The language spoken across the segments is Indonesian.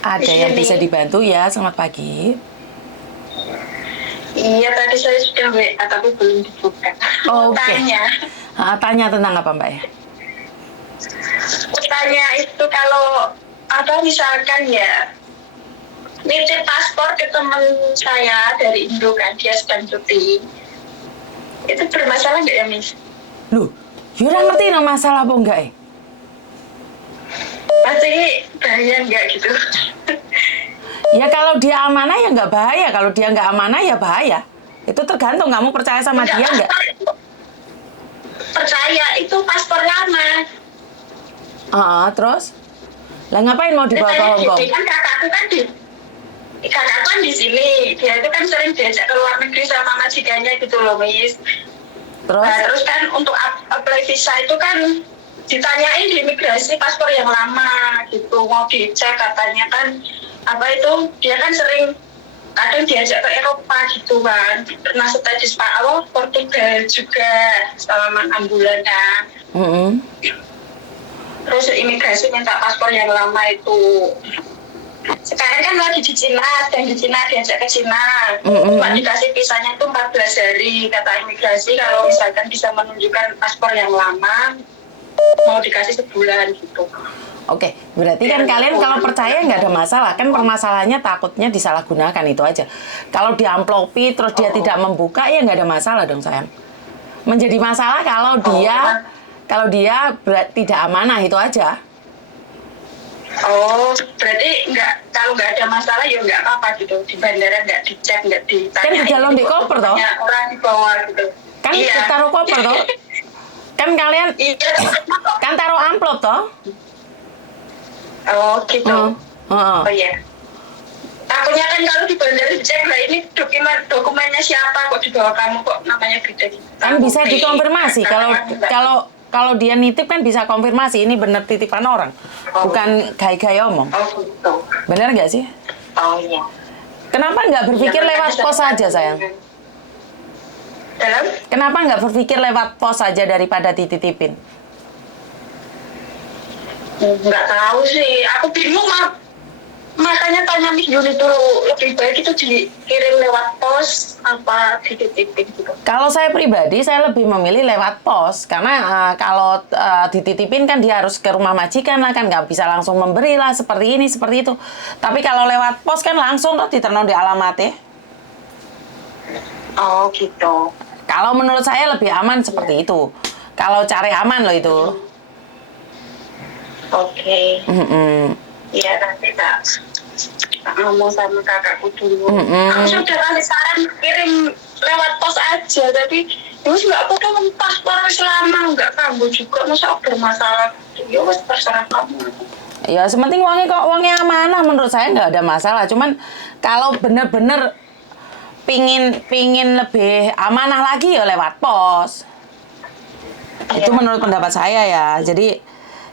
Ada yang bisa dibantu ya? Selamat pagi. Iya, tadi saya sudah WA tapi belum dibuka. Mau Oke. tanya. Tanya tentang apa Mbak ya? Tanya itu kalau apa misalkan ya nitip paspor ke teman saya dari Indo kan, dia sedang cuti. Itu bermasalah nggak ya, Miss? Loh, Yura ngerti no masalah apa enggak Pasti bahaya nggak gitu? Ya kalau dia amanah ya nggak bahaya. Kalau dia nggak amanah ya bahaya. Itu tergantung kamu percaya sama dia nggak? Percaya, itu paspor lama. Terus? Lah ngapain mau dibawa ke Hong Kong? Kan kakakku kan di sini, dia itu kan sering diajak ke luar negeri sama majikannya gitu loh, Miss. Terus? Nah, terus kan untuk apply visa itu kan ditanyain di imigrasi paspor yang lama gitu, mau dicek katanya kan apa itu dia kan sering kadang diajak ke Eropa gitu kan, pernah stay di Portugal juga selama 6 bulan kan. Terus imigrasi minta paspor yang lama itu. Sekarang kan lagi di Cina, dan di Cina diajak ke Cina. Cuma dikasih visanya itu 14 hari, kata imigrasi kalau misalkan bisa menunjukkan paspor yang lama, mau dikasih sebulan gitu. Oke, berarti kan kalian kalau percaya nggak ada masalah. Kan permasalahannya takutnya disalahgunakan itu aja. Kalau diamplopi terus dia tidak membuka ya nggak ada masalah dong sayang. Menjadi masalah kalau dia tidak amanah itu aja. Oh, berarti kalau nggak ada masalah ya nggak apa-apa gitu. Di bandara nggak dicek, nggak ditanya. Kan di dalam di koper toh? Orang di bawah gitu. Kan taruh koper toh? Kan kalian kan taruh amplop toh? Oh gitu. Oh iya. Takutnya kan kalau di bandara dicek lah ini dokumennya siapa kok dibawa kamu kok namanya beda gitu. Kan bisa dikonfirmasi kalau dia nitip kan bisa konfirmasi ini bener titipan orang, bukan gaya-gaya omong. Oh gitu. Bener nggak sih? Oh iya. Kenapa nggak berpikir lewat pos saja sayang? Kenapa nggak berpikir lewat pos saja daripada dititipin? Nggak tahu sih, aku bingung makanya tanya Miss Juli dulu, lebih baik itu dikirim lewat pos apa dititipin gitu. Kalau saya pribadi saya lebih memilih lewat pos karena kalau dititipin kan dia harus ke rumah majikan lah kan nggak bisa langsung memberi lah seperti ini seperti itu. Tapi kalau lewat pos kan langsung tuh diterno di alamatnya. Oh gitu. Kalau menurut saya lebih aman seperti itu. Kalau cari aman loh itu. Oke. Iya nanti tak ngomong sama kakakku dulu. Aku sudah kasih saran kirim lewat pos aja, tapi terus nggak apa-apa paspor selama nggak kambuh juga, masa bermasalah. Ya wes terserah kamu. Ya sementing uangnya amanah menurut saya nggak ada masalah. Cuman kalau bener-bener pingin lebih amanah lagi ya lewat pos. Itu menurut pendapat saya ya.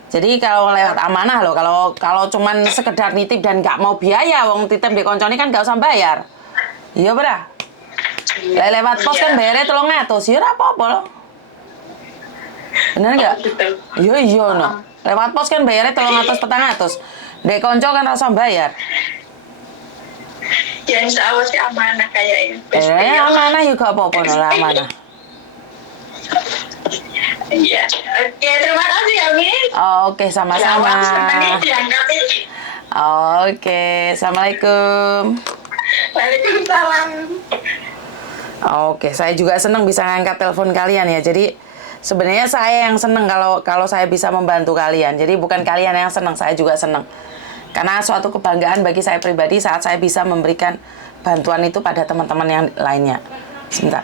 Jadi kalau lewat amanah loh, kalau cuman sekedar nitip dan nggak mau biaya, wong titip di konconi kan nggak usah bayar. Iya berah. Lewat pos kan bayarnya 300, ya apa-apa loh. Bener nggak? Iya no. Lewat pos kan bayarnya 300 Dek konco kan rasa bayar. Ya insya Allah sih amanah kayak ini. Amanah juga apa-apa no amanah. Iya, oke terima kasih ya Miss. Oke sama-sama. Oke, assalamualaikum. Waalaikumsalam. Oke, saya juga senang bisa ngangkat telepon kalian ya. Jadi sebenarnya saya yang senang kalau saya bisa membantu kalian. Jadi bukan kalian yang senang, saya juga senang. Karena suatu kebanggaan bagi saya pribadi saat saya bisa memberikan bantuan itu pada teman-teman yang lainnya. Sebentar.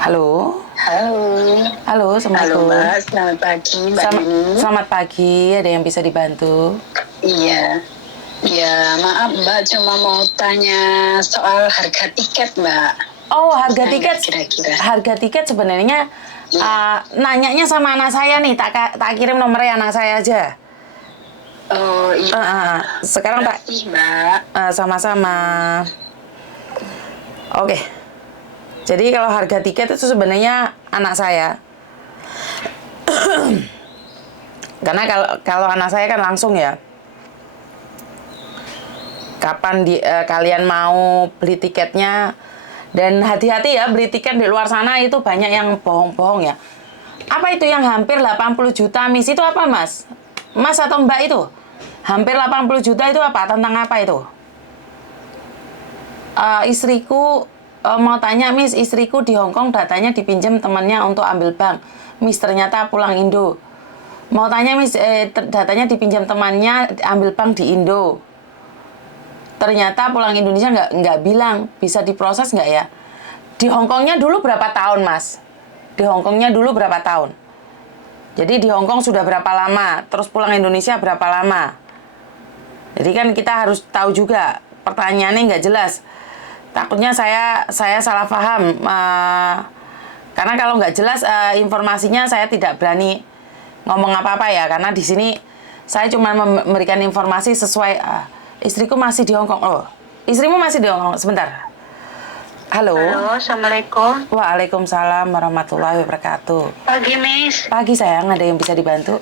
Halo. Halo, assalamualaikum. Halo Mbak, selamat pagi Mbak Dini. Selamat pagi, ada yang bisa dibantu? Iya. Ya, maaf Mbak, cuma mau tanya soal harga tiket Mbak. Oh, harga tiket. Kira-kira. Harga tiket sebenarnya nanyanya sama anak saya nih, tak kirim nomornya anak saya aja. Oh iya. Sekarang tak. Mbak. Sama-sama. Oke. Jadi kalau harga tiket itu sebenarnya anak saya. Karena kalau anak saya kan langsung ya. Kapan kalian mau beli tiketnya? Dan hati-hati ya, beli tiket di luar sana itu banyak yang bohong-bohong ya. Apa itu yang hampir 80 juta, Miss? Itu apa, Mas? Mas atau Mbak itu? Hampir 80 juta itu apa? Tentang apa itu? Istriku mau tanya, Miss, istriku di Hongkong datanya dipinjam temannya untuk ambil bank. Miss, ternyata pulang Indo. Mau tanya, Miss, datanya dipinjam temannya ambil bank di Indo. Ternyata pulang Indonesia nggak bilang, bisa diproses nggak ya? Di Hongkongnya dulu berapa tahun, Mas? Di Hongkongnya dulu berapa tahun? Jadi di Hongkong sudah berapa lama? Terus pulang Indonesia berapa lama? Jadi kan kita harus tahu juga, pertanyaannya nggak jelas. Takutnya saya salah paham. Karena kalau nggak jelas informasinya saya tidak berani ngomong apa-apa ya. Karena di sini saya cuma memberikan informasi sesuai... istriku masih di Hongkong. Oh, istrimu masih di Hongkong. Sebentar. Halo. Halo, Assalamualaikum. Waalaikumsalam warahmatullahi wabarakatuh. Pagi, Miss. Pagi sayang, ada yang bisa dibantu?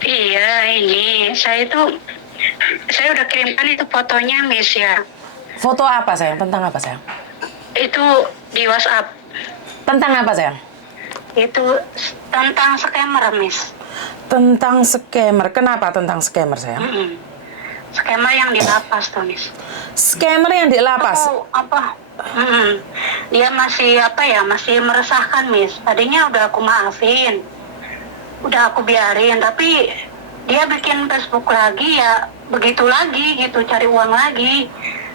Iya, ini saya udah kirimkan itu fotonya, Miss ya. Foto apa sayang? Tentang apa sayang? Itu di WhatsApp. Tentang apa sayang? Itu tentang scammer, Miss. Tentang scammer. Kenapa tentang scammer sayang? Scammer yang di lapas tuh, Miss. Scammer yang di lapas? Dia masih masih meresahkan, Miss. Tadinya udah aku maafin, udah aku biarin, tapi dia bikin Facebook lagi ya, begitu lagi gitu, cari uang lagi.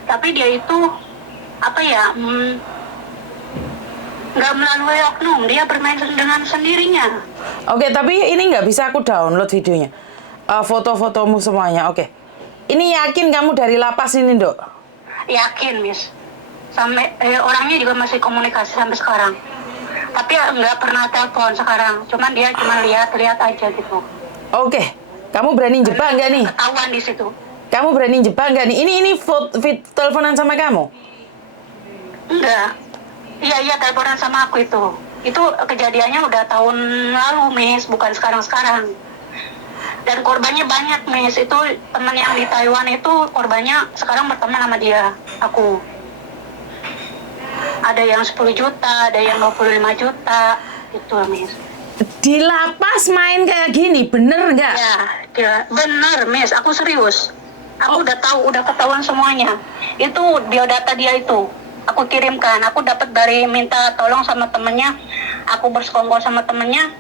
Tapi dia itu nggak melalui oknum, dia bermain dengan sendirinya. Oke, tapi ini nggak bisa aku download videonya. Foto-fotomu semuanya, oke. Ini yakin kamu dari lapas ini, Dok? Yakin, Miss. Sampai orangnya juga masih komunikasi sampai sekarang. Tapi nggak pernah telepon sekarang. Cuman dia cuma lihat-lihat aja gitu. Oke. Kamu berani jebak nggak nih? Ketahuan di situ. Kamu berani jebak nggak nih? Ini teleponan sama kamu? Enggak. Iya, teleponan sama aku itu. Itu kejadiannya udah tahun lalu, Miss. Bukan sekarang-sekarang. Dan korbannya banyak, Miss. Itu teman yang di Taiwan itu korbannya sekarang berteman sama dia, aku. Ada yang 10 juta, ada yang 25 juta, gitu, Miss. Di lapas main kayak gini, bener nggak? Ya, bener, Miss. Aku serius. Aku udah tahu, udah ketahuan semuanya. Itu biodata dia itu. Aku kirimkan. Aku dapat dari minta tolong sama temennya. Aku bersekongkol sama temennya.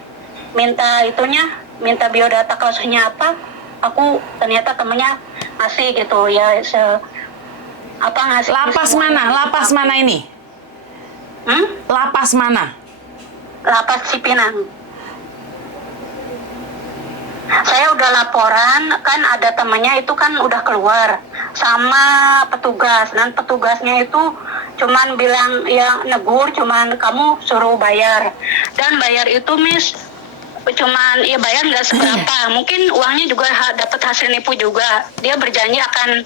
Minta biodata kasusnya apa, aku ternyata temennya ngasih gitu ya, ngasih. Lapas mana? Lapas mana ini? Lapas mana? Lapas Cipinang. Saya udah laporan, kan ada temennya itu kan udah keluar sama petugas, dan petugasnya itu cuman bilang ya negur, cuman kamu suruh bayar, dan bayar itu, Miss, cuman ya bayar nggak seberapa, mungkin uangnya juga dapat hasil nipu juga. Dia berjanji akan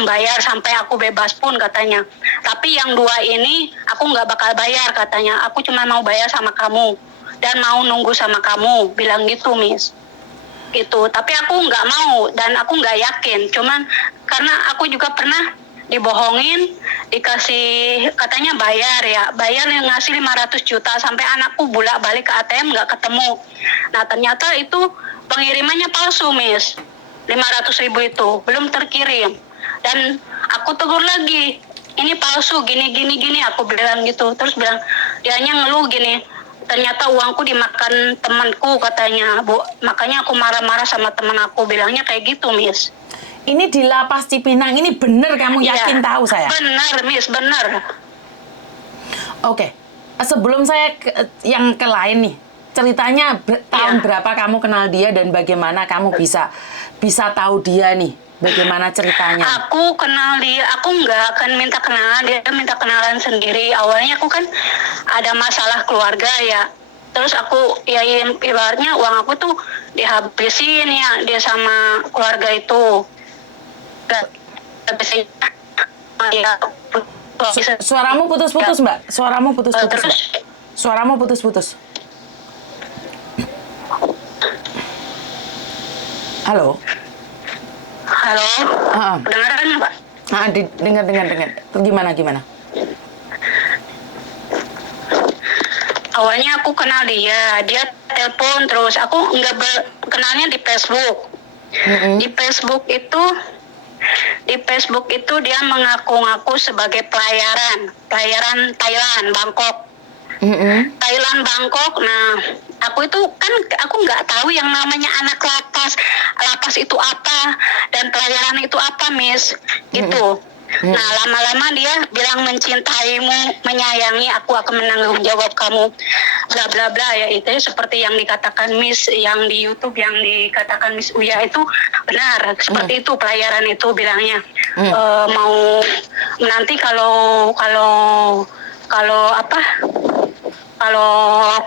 membayar sampai aku bebas pun katanya. Tapi yang 2 ini aku nggak bakal bayar katanya. Aku cuma mau bayar sama kamu dan mau nunggu sama kamu, bilang gitu, Miss. Gitu. Tapi aku nggak mau dan aku nggak yakin. Cuman karena aku juga pernah dibohongin, dikasih katanya bayar yang ngasih 500 juta sampai anakku bolak-balik ke ATM nggak ketemu. Nah ternyata itu pengirimannya palsu, Miss. 500.000 itu belum terkirim, dan aku tegur lagi, ini palsu, gini aku bilang gitu. Terus bilang, dianya ngeluh gini, ternyata uangku dimakan temanku katanya, Bu. Makanya aku marah-marah sama teman aku, bilangnya kayak gitu, Miss. Ini di lapas Cipinang, ini bener kamu yakin tahu saya? Benar, Miss, benar. Oke, sebelum saya yang ke lain nih, ceritanya tahun berapa kamu kenal dia dan bagaimana kamu bisa tahu dia nih? Bagaimana ceritanya? Aku kenal dia, aku nggak akan minta kenalan, dia minta kenalan sendiri. Awalnya aku kan ada masalah keluarga ya. Terus aku ya ibaratnya uang aku tuh dihabisin ya dia sama keluarga itu. Suaramu putus-putus, Mbak. Suaramu putus-putus, Mbak. Suaramu putus-putus. Halo. Halo, Ah, kedengaran nggak, Pak? dengar. Gimana? Awalnya aku kenal dia telepon terus. Aku nggak kenalnya di Facebook. Mm-mm. Di Facebook itu dia mengaku-ngaku sebagai pelayaran Thailand, Bangkok. Mm-mm. Thailand, Bangkok. Nah, aku nggak tahu yang namanya anak lapas itu apa dan pelayaran itu apa, Miss, gitu. Nah, lama-lama dia bilang mencintaimu, menyayangi, aku akan menanggung jawab kamu, bla bla bla, ya itu seperti yang dikatakan Miss yang di YouTube, yang dikatakan Miss Uya itu benar, seperti itu pelayaran itu bilangnya. Mau nanti kalau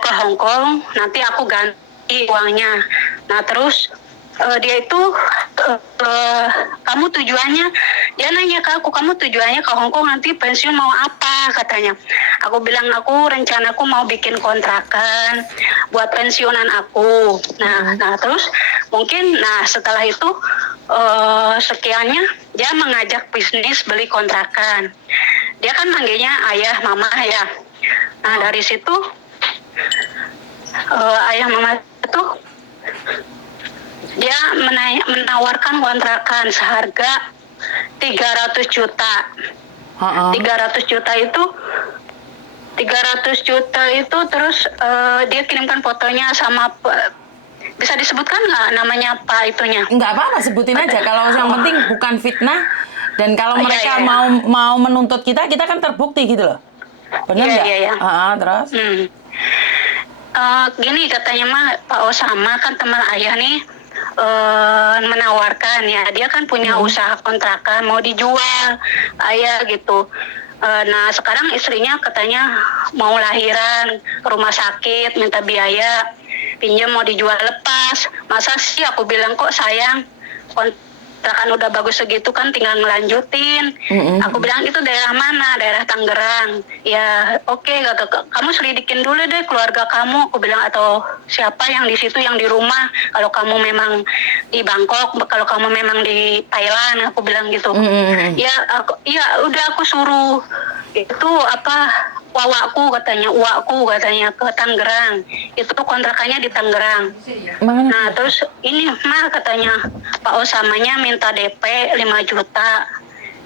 ke Hong Kong nanti aku ganti uangnya. Nah terus dia itu kamu tujuannya, dia nanya ke aku, kamu tujuannya ke Hong Kong nanti pensiun mau apa, katanya. Aku bilang aku rencanaku mau bikin kontrakan buat pensiunan aku. Nah terus mungkin setelah itu sekiannya dia mengajak bisnis beli kontrakan. Dia kan manggilnya ayah mama ya. Nah dari situ ayah mama itu dia menawarkan kontrakan seharga 300 juta. 300 juta itu terus dia kirimkan fotonya sama bisa disebutkan nggak namanya apa itunya? Nggak apa-apa, sebutin aja. Kalau yang penting bukan fitnah, dan kalau mereka iya. mau menuntut kita kan terbukti gitu loh. Benar nggak? Iya. Terus? Gini katanya mah Pak Osama kan teman ayah nih menawarkan ya, dia kan punya usaha kontrakan mau dijual ayah gitu. Nah sekarang istrinya katanya mau lahiran ke rumah sakit, minta biaya, pinjam mau dijual lepas. Masa sih, aku bilang, kok sayang, kontrakan udah bagus segitu kan tinggal ngelanjutin. Aku bilang itu daerah mana? Daerah Tangerang. Ya oke, kamu selidikin dulu deh keluarga kamu. Aku bilang, atau siapa yang di situ, yang di rumah. Kalau kamu memang di Bangkok, kalau kamu memang di Thailand, aku bilang gitu. Ya udah aku suruh itu uakku katanya ke Tangerang. Itu kontrakannya di Tangerang. Nah terus ini mah katanya Pak Osamanya minta DP 5 juta.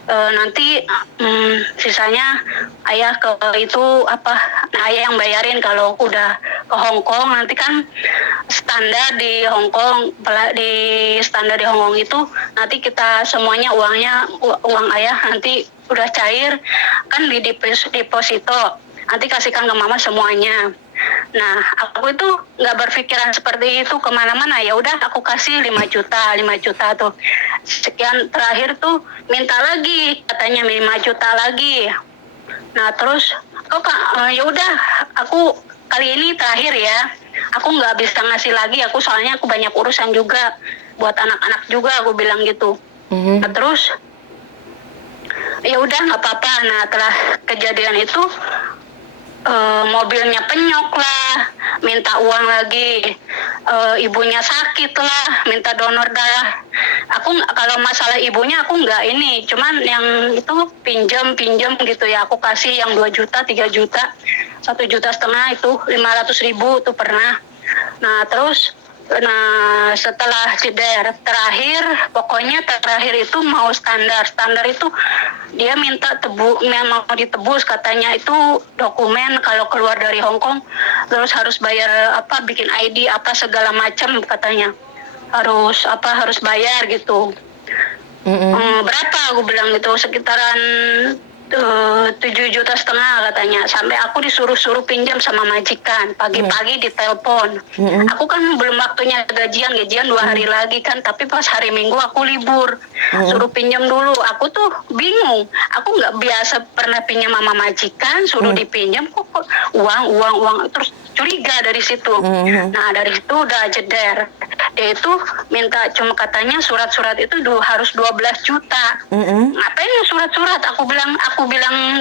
Nanti sisanya ayah ke itu ayah yang bayarin kalau udah ke Hong Kong. Nanti kan standar di Hong Kong itu nanti kita semuanya uang ayah nanti udah cair kan di deposito, nanti kasihkan ke mama semuanya. Nah aku itu nggak berpikiran seperti itu kemana-mana, ya udah aku kasih 5 juta tuh. Sekian terakhir tuh minta lagi katanya 5 juta lagi. Nah terus ya udah aku kali ini terakhir ya, aku nggak bisa ngasih lagi, soalnya aku banyak urusan juga buat anak-anak juga, aku bilang gitu. Nah terus ya udah nggak apa-apa. Nah setelah kejadian itu mobilnya penyok lah, minta uang lagi, ibunya sakit lah, minta donor darah. Aku kalau masalah ibunya aku nggak ini, cuman yang itu pinjam gitu ya, aku kasih yang 2 juta, 3 juta, 1,5 juta itu 500.000 tuh pernah. Nah terus setelah ceder terakhir itu mau standar itu dia minta mau ditebus, katanya itu dokumen kalau keluar dari Hong Kong terus harus bayar bikin ID segala macam, katanya harus bayar gitu. Berapa aku bilang gitu, sekitaran 7,5 juta katanya. Sampai aku disuruh pinjam sama majikan, pagi-pagi ditelepon. Aku kan belum waktunya gajian 2 hari lagi kan, tapi pas hari Minggu aku libur, suruh pinjam dulu. Aku tuh bingung, aku nggak biasa pernah pinjam sama majikan, suruh dipinjam kok uang terus curiga dari situ. Nah dari situ udah jeder. Dia itu minta, cuma katanya surat-surat itu harus 12 juta. Ngapain surat-surat? Aku bilang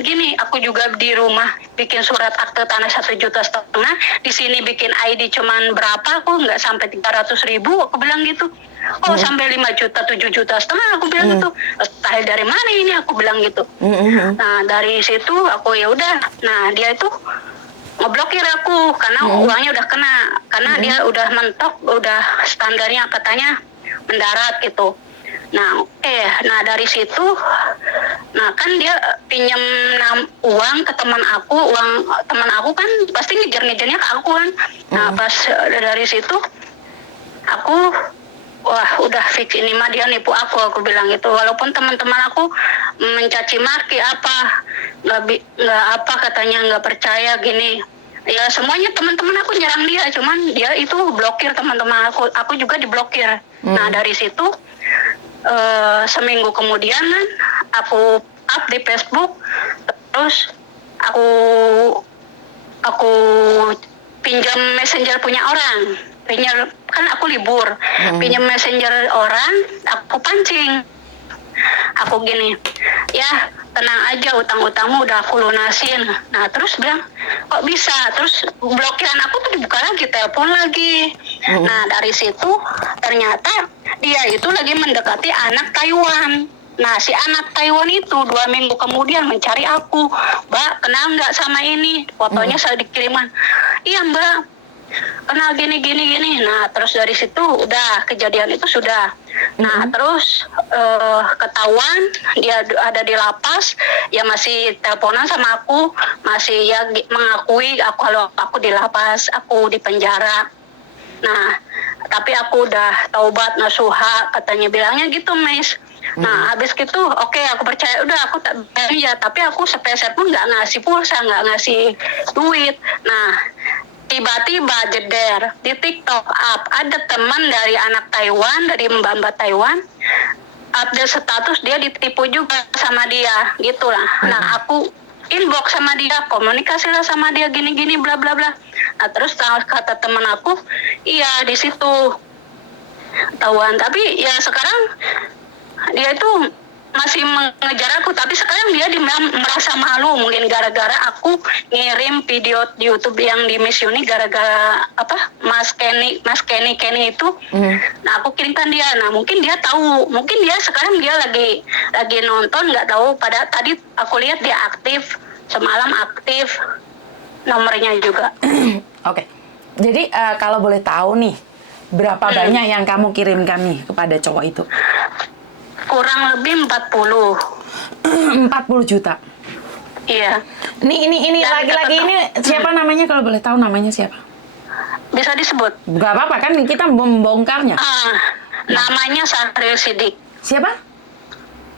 gini, aku juga di rumah bikin surat akte tanah 1,5 juta. Di sini bikin ID cuman berapa? Aku nggak sampai 300.000. Aku bilang gitu. Oh sampai 5 juta, 7,5 juta. Aku bilang gitu. Style dari mana ini? Aku bilang gitu. Nah dari situ aku ya udah. Nah dia itu ngeblokir aku karena uangnya udah kena, karena dia udah mentok, udah standarnya katanya mendarat gitu. Nah nah dari situ, nah kan dia pinjam uang ke teman aku, teman aku kan pasti ngejar-ngejarnya ke aku kan. Nah pas dari situ aku, wah udah fix ini mah dia nipu aku bilang gitu. Walaupun teman-teman aku mencaci maki nggak apa katanya nggak percaya gini. Ya semuanya teman-teman aku nyerang dia, cuman dia itu blokir teman-teman aku juga diblokir. Nah dari situ seminggu kemudian kan aku up di Facebook, terus aku pinjam messenger punya orang. Kan aku libur, pinjam messenger orang, aku pancing. Aku gini, ya tenang aja, utang-utangmu udah aku lunasin. Nah terus bilang, kok bisa? Terus blokiran aku tuh dibuka lagi, telepon lagi. Nah dari situ ternyata dia itu lagi mendekati anak Taiwan. Nah si anak Taiwan itu 2 minggu kemudian mencari aku, Mbak kenal nggak sama ini? Fotonya saya dikiriman. Iya Mbak, kenal gini. Nah terus dari situ udah kejadian itu sudah. Nah terus ketahuan dia ada di lapas, ya masih teleponan sama aku, masih ya mengakui kalau aku di lapas, aku di penjara. Nah tapi aku udah taubat nasuha, katanya bilangnya gitu Mes. Nah habis gitu oke, aku percaya, udah aku tak ya, tapi aku sepeser pun nggak ngasih pulsa, nggak ngasih duit. Nah tiba-tiba jeder di TikTok ada teman dari anak Taiwan, dari mbak-mbak Taiwan, update status dia ditipu juga sama dia gitulah. Nah aku inbox sama dia, komunikasi lah sama dia gini-gini bla bla bla. Nah terus kata teman aku, iya di situ tahuan, tapi ya sekarang dia itu masih mengejar aku, tapi sekarang dia merasa malu mungkin gara-gara aku ngirim video di YouTube yang di Miss Uni gara-gara apa Mas Kenny itu. Nah aku kirimkan dia. Nah mungkin dia tahu, mungkin dia sekarang dia lagi nonton, nggak tahu. Pada tadi aku lihat dia aktif, semalam aktif, nomornya juga. Oke. Jadi kalau boleh tahu nih, berapa banyak yang kamu kirimkan nih kepada cowok itu? Kurang lebih 40. 40 juta. Iya. Ini laki-laki ini siapa namanya, kalau boleh tahu namanya siapa? Bisa disebut? Gak apa-apa kan, kita membongkarnya. Namanya Sahril Sidik. Siapa?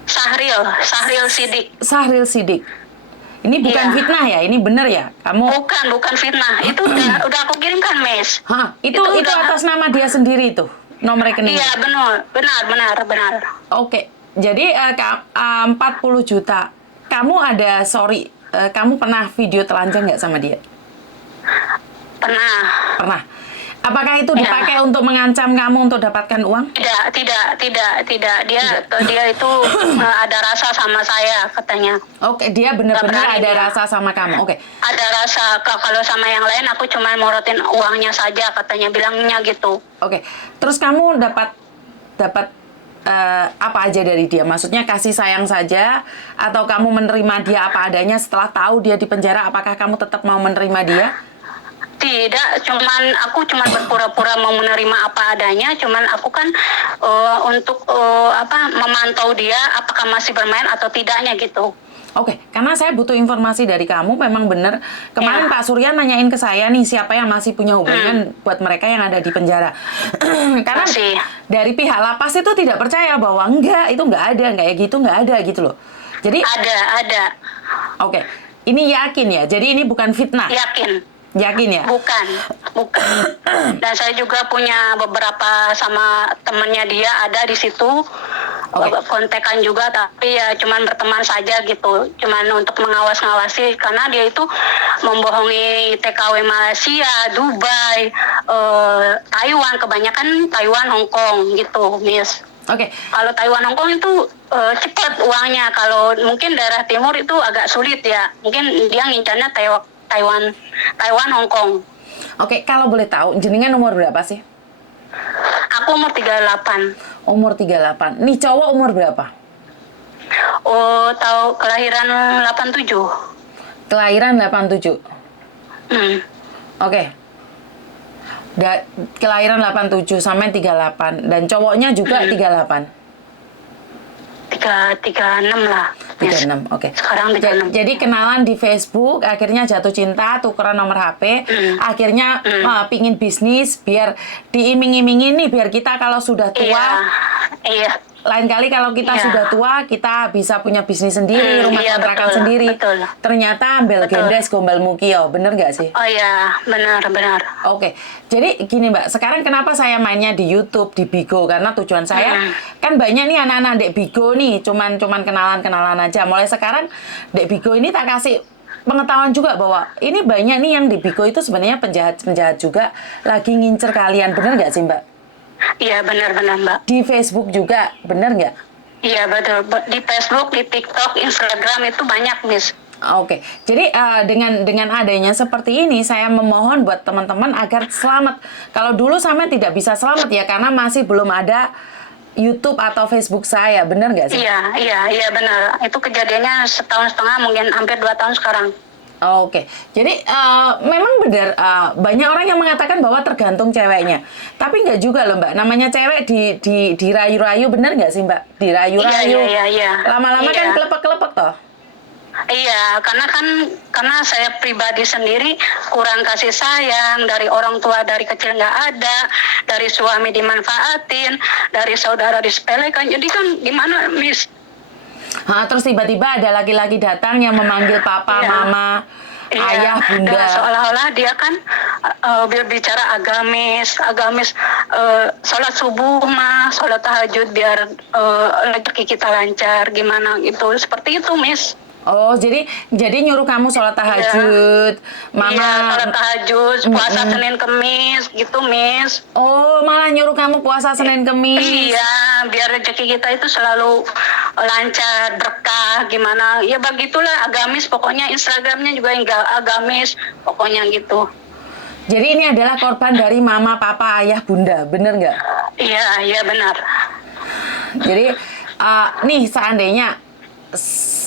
Sahril Sidik. Sahril Sidik. Ini bukan fitnah ya? Ini benar ya? Kamu? Bukan fitnah. Itu udah aku kirimkan, Mes. Itu atas nama dia sendiri tuh, nomor rekening. Iya, benar. Oke. Jadi 40 juta. Kamu kamu pernah video telanjang nggak sama dia? Pernah. Apakah itu dipakai untuk mengancam kamu untuk dapatkan uang? Tidak. Dia itu ada rasa sama saya katanya. Oke, dia benar-benar ada rasa sama kamu. Oke. Ada rasa, kalau sama yang lain aku cuma morotin uangnya saja katanya, bilangnya gitu. Oke. Terus kamu dapat apa aja dari dia? Maksudnya kasih sayang saja atau kamu menerima dia apa adanya setelah tahu dia di penjara? Apakah kamu tetap mau menerima dia? Tidak, aku cuma berpura-pura mau menerima apa adanya. Cuman aku kan untuk memantau dia apakah masih bermain atau tidaknya gitu. Oke, karena saya butuh informasi dari kamu. Memang benar kemarin Pak Surya nanyain ke saya nih siapa yang masih punya hubungan buat mereka yang ada di penjara. Karena dari pihak lapas itu tidak percaya bahwa itu nggak ada gitu loh. Jadi ada. Oke, ini yakin ya? Jadi ini bukan fitnah? Yakin ya? Bukan. Dan saya juga punya beberapa sama temannya dia ada di situ. Oke. kontekan juga, tapi ya cuman berteman saja gitu, cuman untuk mengawasi karena dia itu membohongi TKW Malaysia, Dubai, Taiwan, kebanyakan Taiwan, Hong Kong gitu, Miss. Oke. Kalau Taiwan, Hong Kong itu cepat uangnya. Kalau mungkin daerah timur itu agak sulit ya. Mungkin dia ngincarnya Taiwan, Hong Kong. Oke, kalau boleh tahu jenengan umur berapa sih? Aku umur 38. Umur 38. Nih cowok umur berapa? Oh, tahu kelahiran 87. Kelahiran 87. Oke. Kelahiran 87 sampai 38 dan cowoknya juga 38. 36 lah. 36, oke. Sekarang 36. Jadi kenalan di Facebook, akhirnya jatuh cinta, tukeran nomor HP, akhirnya pingin bisnis biar diiming-imingi nih, biar kita kalau sudah tua, Iya. lain kali kalau kita Iya. sudah tua, kita bisa punya bisnis sendiri, rumah Iya, kontrakan betul, sendiri. betul. Ternyata ambil Betul. gendes gombal mukio, bener nggak sih? Oh iya, benar. Oke, jadi gini Mbak, sekarang kenapa saya mainnya di YouTube, di Bigo? Karena tujuan saya, kan banyak nih anak-anak dek Bigo nih, cuman kenalan-kenalan aja. Mulai sekarang dek Bigo ini tak kasih pengetahuan juga bahwa ini banyak nih yang di Bigo itu sebenarnya penjahat-penjahat juga lagi ngincer kalian, bener nggak sih Mbak? Iya, benar Mbak. Di Facebook juga, bener nggak? Iya, betul. Di Facebook, di TikTok, Instagram itu banyak, Miss. Oke, jadi dengan adanya seperti ini, saya memohon buat teman-teman agar selamat. Kalau dulu sama tidak bisa selamat ya, karena masih belum ada YouTube atau Facebook saya, bener nggak sih? Iya benar. Itu kejadiannya setahun setengah, mungkin hampir 2 tahun sekarang. Oke, jadi memang benar banyak orang yang mengatakan bahwa tergantung ceweknya, tapi nggak juga loh Mbak. Namanya cewek dirayu-rayu, bener nggak sih Mbak? Dirayu-rayu, Iya. lama-lama Iya. kan kelepek-kelepek toh. Iya, karena saya pribadi sendiri kurang kasih sayang dari orang tua, dari kecil nggak ada, dari suami dimanfaatin, dari saudara disepelekan. Jadi kan gimana, Miss? Terus tiba-tiba ada laki-laki datang yang memanggil papa, Iya. mama, ayah, bunda. Dan seolah-olah dia kan berbicara agamis, sholat subuh mah, sholat tahajud biar rezeki kita lancar, gimana gitu, seperti itu, Miss. Oh, jadi nyuruh kamu sholat tahajud, mama. Iya, sholat tahajud, puasa Senin Kemis, gitu, Miss. Oh, malah nyuruh kamu puasa Senin Kemis. Iya, biar rezeki kita itu selalu lancar, berkah, gimana. Ya begitulah, agamis, pokoknya Instagramnya juga enggak agamis, pokoknya gitu. Jadi ini adalah korban dari mama, papa, ayah, bunda, bener nggak? Iya, benar. Jadi nih seandainya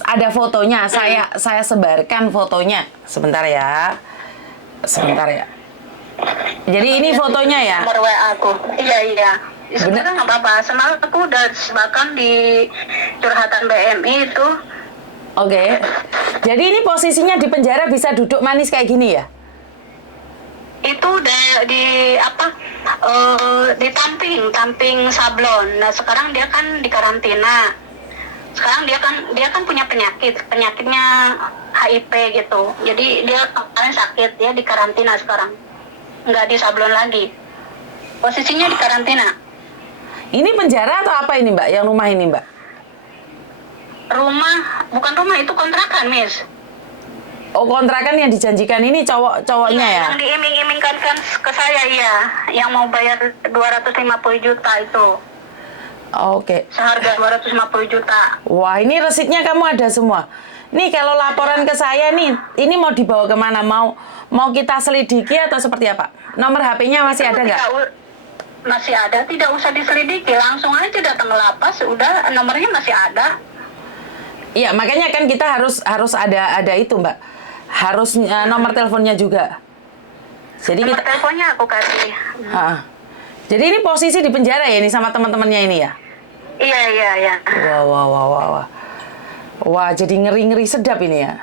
ada fotonya, saya sebarkan fotonya. Sebentar ya. Jadi ini fotonya ya. Nomor WA aku. Iya. Sebenarnya nggak apa-apa. Semalam aku udah sebakan di curhatan BMI itu. Oke. Jadi ini posisinya di penjara bisa duduk manis kayak gini ya? Itu di tamping sablon. Nah sekarang dia kan di karantina. Sekarang dia kan punya penyakitnya HIV gitu. Jadi dia kemarin sakit, dia di karantina sekarang, nggak di sablon lagi. Posisinya di karantina. Ini penjara atau apa ini Mbak? Yang rumah ini Mbak? Bukan rumah, itu kontrakan, Miss. Oh, kontrakan yang dijanjikan ini cowoknya ya? Yang diiming-imingkan ke saya, iya. Yang mau bayar 250 juta itu. Oke. Seharga 250 juta. Wah, ini resitnya kamu ada semua. Nih kalau laporan ke saya nih, ini mau dibawa kemana? Mau kita selidiki atau seperti apa? Nomor HP-nya masih ada nggak? Masih ada, tidak usah diselidiki. Langsung aja datang ke lapas, udah nomornya masih ada. Iya, makanya kan kita harus ada itu Mbak. Harus nomor teleponnya juga. Jadi Nomor teleponnya aku kasih. Jadi ini posisi di penjara ya ini sama teman-temannya ini ya? Iya. Wah, jadi ngeri-ngeri sedap ini ya.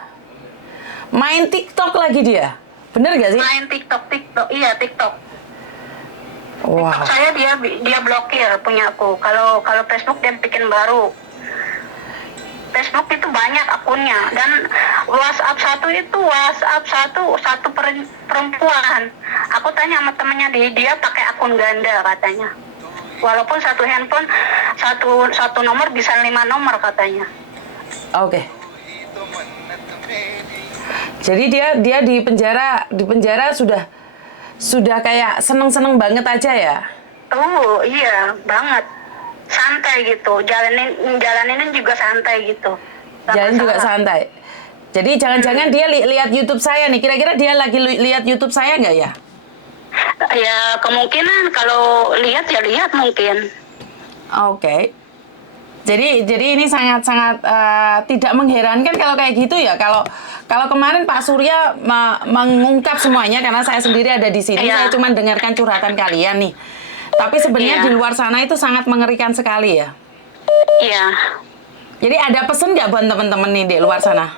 Main TikTok lagi dia. Bener gak sih? Main TikTok. Iya, TikTok. Wah. TikTok saya dia blokir punya aku. Kalau Facebook dia bikin baru. Facebook itu banyak akunnya, dan WhatsApp satu perempuan. Aku tanya sama temennya, dia pakai akun ganda katanya. Walaupun satu handphone satu nomor bisa 5 nomor katanya. Oke. Jadi dia di penjara sudah kayak seneng banget aja ya. Oh iya banget, santai gitu, jalanin juga santai gitu. Gak Jalan juga masalah. santai. Jadi jangan-jangan dia lihat YouTube saya nih. Kira-kira dia lagi lihat YouTube saya nggak ya? Ya kemungkinan kalau lihat ya lihat mungkin. Oke. Jadi ini sangat tidak mengherankan kalau kayak gitu ya. Kalau kemarin Pak Surya mengungkap semuanya karena saya sendiri ada di sini, Iya. saya cuma dengarkan curhatan kalian nih. Tapi sebenarnya Iya. di luar sana itu sangat mengerikan sekali ya. Iya. Jadi ada pesan nggak buat teman-teman nih di luar sana?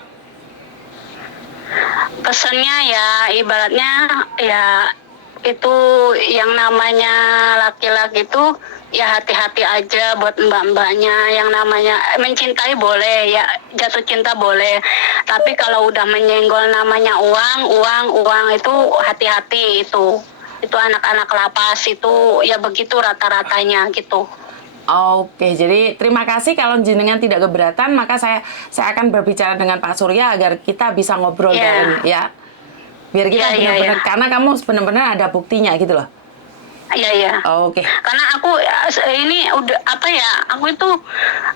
Pesannya ya ibaratnya ya itu yang namanya laki-laki itu ya hati-hati aja buat mbak-mbaknya. Yang namanya mencintai boleh ya, jatuh cinta boleh, tapi kalau udah menyenggol namanya uang itu hati-hati. Itu anak-anak lapas itu ya begitu rata-ratanya gitu. Oke, jadi terima kasih kalau jenengan tidak keberatan, maka saya akan berbicara dengan Pak Surya agar kita bisa ngobrol Iya. bareng ya. Biar kita Iya, iya, benar-benar, iya. karena kamu benar-benar ada buktinya gitu loh. Iya. Oke. Karena aku ini udah apa ya, aku itu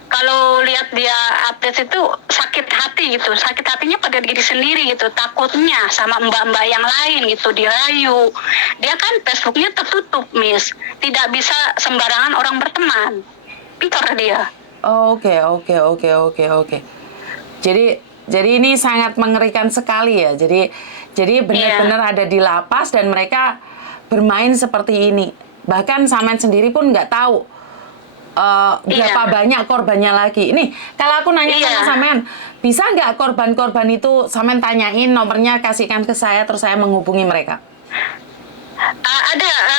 kalau lihat dia update itu sakit hati gitu. Sakit hatinya pada diri sendiri gitu. Takutnya sama mbak-mbak yang lain gitu dirayu. Dia kan Facebooknya tertutup, Miss. Tidak bisa sembarangan orang berteman. Pintar dia. Oke. Jadi ini sangat mengerikan sekali ya. Jadi benar-benar ada di lapas dan mereka bermain seperti ini. Bahkan Samen sendiri pun nggak tahu berapa banyak korbannya lagi. Ini kalau aku nanya sama Samen, bisa nggak korban-korban itu Samen tanyain nomornya, kasihkan ke saya terus saya menghubungi mereka?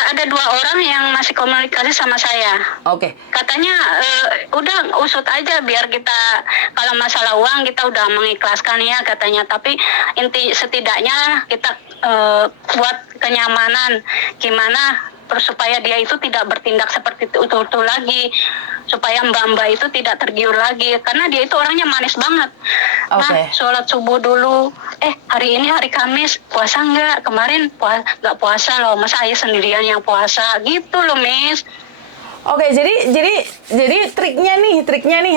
Ada 2 orang yang masih komunikasi sama saya. Oke. Katanya udah usut aja biar kita kalau masalah uang kita udah mengikhlaskan ya katanya, tapi setidaknya kita buat kenyamanan gimana supaya dia itu tidak bertindak seperti itu lagi, supaya mbak-mbak itu tidak tergiur lagi karena dia itu orangnya manis banget. Oke. Nah, sholat subuh dulu. Hari ini hari Kamis puasa nggak? Kemarin nggak puasa loh, masa ayah sendirian yang puasa gitu loh, Miss. Oke, jadi triknya nih,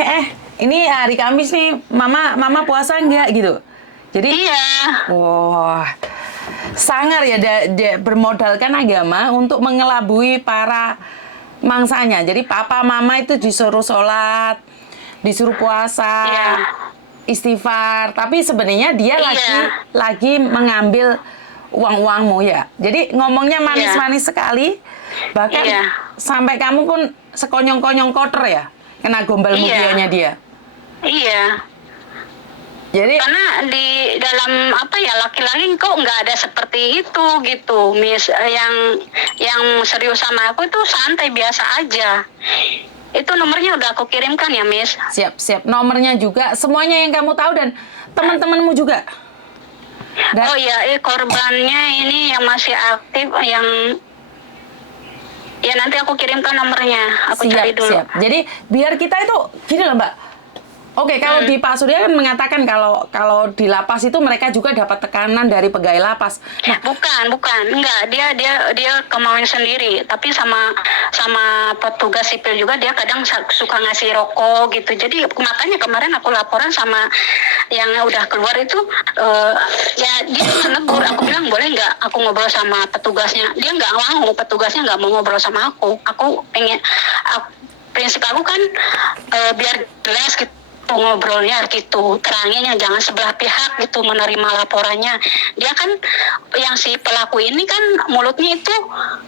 ini hari Kamis nih, mama puasa nggak gitu? Jadi, Iya. wah, sangar ya bermodalkan agama untuk mengelabui para mangsanya. Jadi papa mama itu disuruh sholat, disuruh puasa, Iya. istighfar, tapi sebenarnya dia Iya. lagi mengambil uang-uangmu ya. Jadi ngomongnya manis-manis sekali, bahkan Iya. sampai kamu pun sekonyong-konyong kotor ya, kena gombal Iya. mukionya dia. Iya. Jadi Karena di dalam apa ya laki-laki kok nggak ada seperti itu gitu, Miss. Yang serius sama aku itu santai biasa aja. Itu nomornya udah aku kirimkan ya, Miss. siap, nomornya juga, semuanya yang kamu tahu dan teman-temanmu juga. Dan- Oh iya, korbannya ini yang masih aktif yang ya nanti aku kirimkan nomornya. Aku cari dulu. Siap. Jadi biar kita itu gini loh Mbak. Oke, kalau di Pak Surya kan mengatakan kalau di lapas itu mereka juga dapat tekanan dari pegawai lapas. Nah, Bukan, enggak, dia kemauan sendiri, tapi sama petugas sipil juga dia kadang suka ngasih rokok gitu. Jadi makanya kemarin aku laporan sama yang udah keluar itu ya dia menegur, aku bilang boleh nggak aku ngobrol sama petugasnya. Dia nggak mau, petugasnya nggak mau ngobrol sama aku. Aku pengen prinsip aku kan biar jelas gitu ngobrolnya gitu, teranginnya jangan sebelah pihak gitu menerima laporannya. Dia kan yang si pelaku ini kan mulutnya itu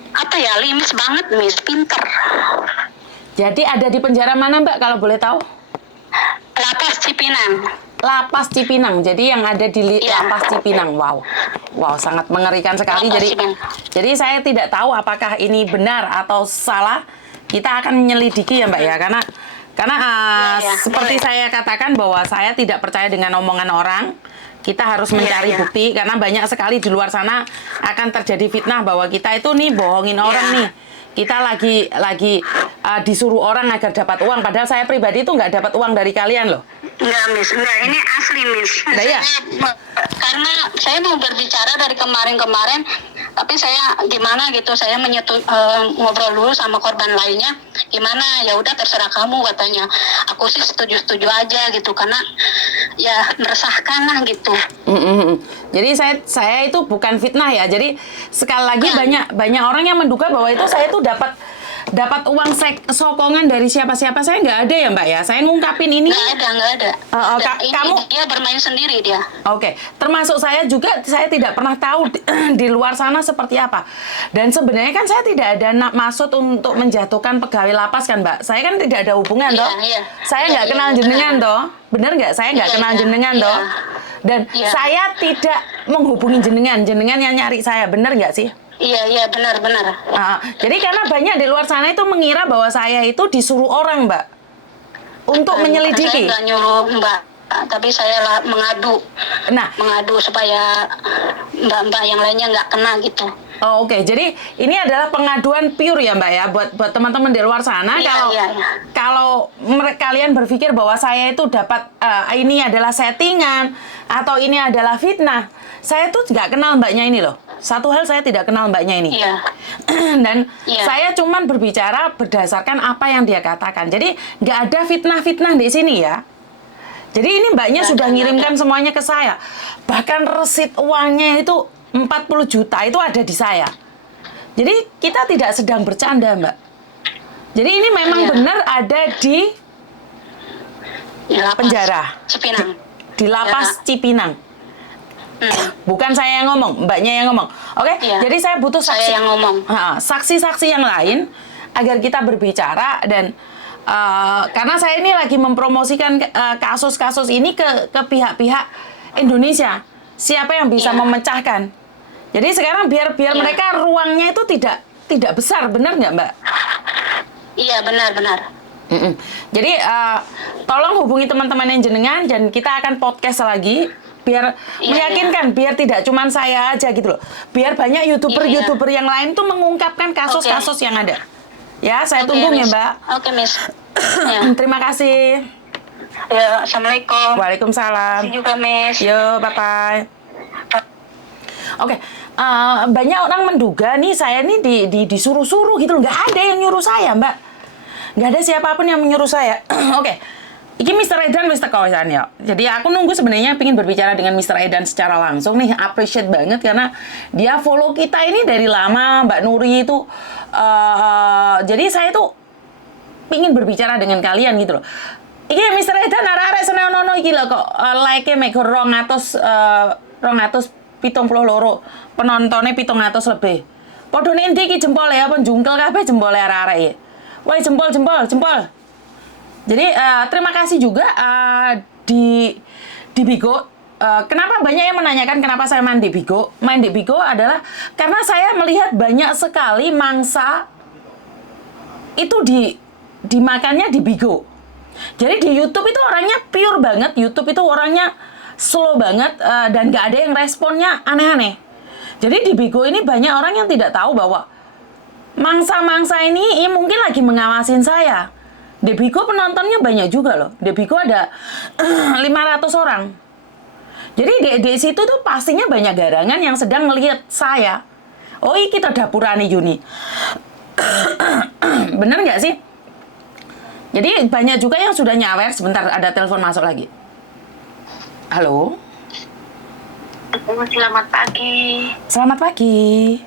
apa ya, limis banget, Miss, pinter. jadi ada di penjara mana Mbak kalau boleh tahu? Lapas Cipinang. Lapas Cipinang. Jadi yang ada di Iya. Lapas Cipinang. Wow, sangat mengerikan sekali. Lapas Jadi Cipinang. jadi saya tidak tahu apakah ini benar atau salah. Kita akan menyelidiki ya Mbak ya, karena Iya, seperti boleh. saya katakan bahwa saya tidak percaya dengan omongan orang. Kita harus mencari Iya. bukti karena banyak sekali di luar sana akan terjadi fitnah bahwa kita itu nih bohongin orang Iya. nih. kita lagi disuruh orang agar dapat uang, padahal saya pribadi itu nggak dapat uang dari kalian loh. Enggak, Miss. Enggak, ini asli, Miss. Nah, iya. Karena saya mau berbicara dari kemarin-kemarin, tapi saya gimana gitu, saya ngobrol dulu sama korban lainnya. Gimana? Ya udah terserah kamu katanya. Aku sih setuju-setuju aja gitu, karena ya meresahkan lah gitu. Jadi saya itu bukan fitnah ya. Jadi sekali lagi banyak orang yang menduga bahwa itu saya itu dapat uang sokongan dari siapa-siapa. Saya nggak ada ya Mbak ya. Saya ngungkapin ini. Nggak ada. Kamu dia bermain sendiri dia. Oke, termasuk saya juga, saya tidak pernah tahu di luar sana seperti apa. Dan sebenarnya kan saya tidak ada maksud untuk menjatuhkan pegawai lapas kan Mbak. Saya kan tidak ada hubungan toh. Saya nggak kenal jenengan toh. Bener nggak? Saya nggak kenal jenengan toh. Dan saya tidak menghubungi jenengan yang nyari saya. Bener nggak sih? Iya, benar. Jadi karena banyak di luar sana itu mengira bahwa saya itu disuruh orang Mbak untuk menyelidiki. Saya nggak nyuruh Mbak, tapi saya mengadu. Nah, mengadu supaya mbak-mbak yang lainnya nggak kena gitu. Oh, oke. Jadi ini adalah pengaduan pure ya Mbak ya, buat teman-teman di luar sana. Kalau kalian berpikir bahwa saya itu dapat ini adalah settingan atau ini adalah fitnah, saya tuh nggak kenal Mbaknya ini loh. Satu hal saya tidak kenal Mbaknya ini. Dan saya cuman berbicara berdasarkan apa yang dia katakan. Jadi nggak ada fitnah-fitnah di sini ya. Jadi ini Mbaknya sudah ngirimkan semuanya ke saya. Bahkan resit uangnya itu 40 juta itu ada di saya. Jadi kita tidak sedang bercanda Mbak. Jadi ini memang benar ada di penjara. Cipinang. Di lapas Cipinang. Bukan saya yang ngomong, Mbaknya yang ngomong. Oke? Jadi saya butuh saksi-saksi yang lain agar kita berbicara dan karena saya ini lagi mempromosikan kasus-kasus ini ke pihak-pihak Indonesia. Siapa yang bisa memecahkan? Jadi sekarang biar mereka ruangnya itu tidak besar, benar nggak Mbak? Iya, benar. Jadi tolong hubungi teman-teman yang jenengan dan kita akan podcast lagi biar meyakinkan, biar tidak cuman saya aja gitu loh. Biar banyak YouTuber yang lain tuh mengungkapkan kasus-kasus yang ada. Ya, saya tunggu ya Mbak. Oke, Miss. Terima kasih. Ya, Assalamualaikum. Waalaikumsalam. Terima kasih juga, Miss. Yo, bye-bye. Oke, banyak orang menduga nih saya nih disuruh-suruh gitu loh. Nggak ada yang nyuruh saya, Mbak. Nggak ada siapapun yang menyuruh saya. Oke. Ini Mr. Edan wis teko wisan ya. Jadi aku nunggu sebenarnya pengen berbicara dengan Mr. Edan secara langsung nih, appreciate banget karena dia follow kita ini dari lama, Mbak Nuri itu. Jadi saya tuh pengen berbicara dengan kalian gitu loh. Iki Mr. Edan arek-arek senenono iki lho kok like-e mek 272 penontonnya 700 lebih. Padha endi iki jempol ya, apa jungkel kabeh jempole arek-arek iki. Woi jempol. Jadi terima kasih juga di Bigo. Kenapa banyak yang menanyakan kenapa saya main di Bigo? Main di Bigo adalah karena saya melihat banyak sekali mangsa itu dimakannya di Bigo. Jadi di YouTube itu orangnya pure banget, YouTube itu orangnya slow banget dan nggak ada yang responnya aneh-aneh. Jadi di Bigo ini banyak orang yang tidak tahu bahwa mangsa-mangsa ini mungkin lagi mengawasin saya. Di Bigo penontonnya banyak juga loh. Di Bigo ada 500 orang. Jadi di situ tuh pastinya banyak garangan yang sedang melihat saya. Oh ini kita dapurane Yuni. Bener nggak sih? Jadi banyak juga yang sudah nyawer. Sebentar ada telepon masuk lagi. Halo? Selamat pagi. Selamat pagi.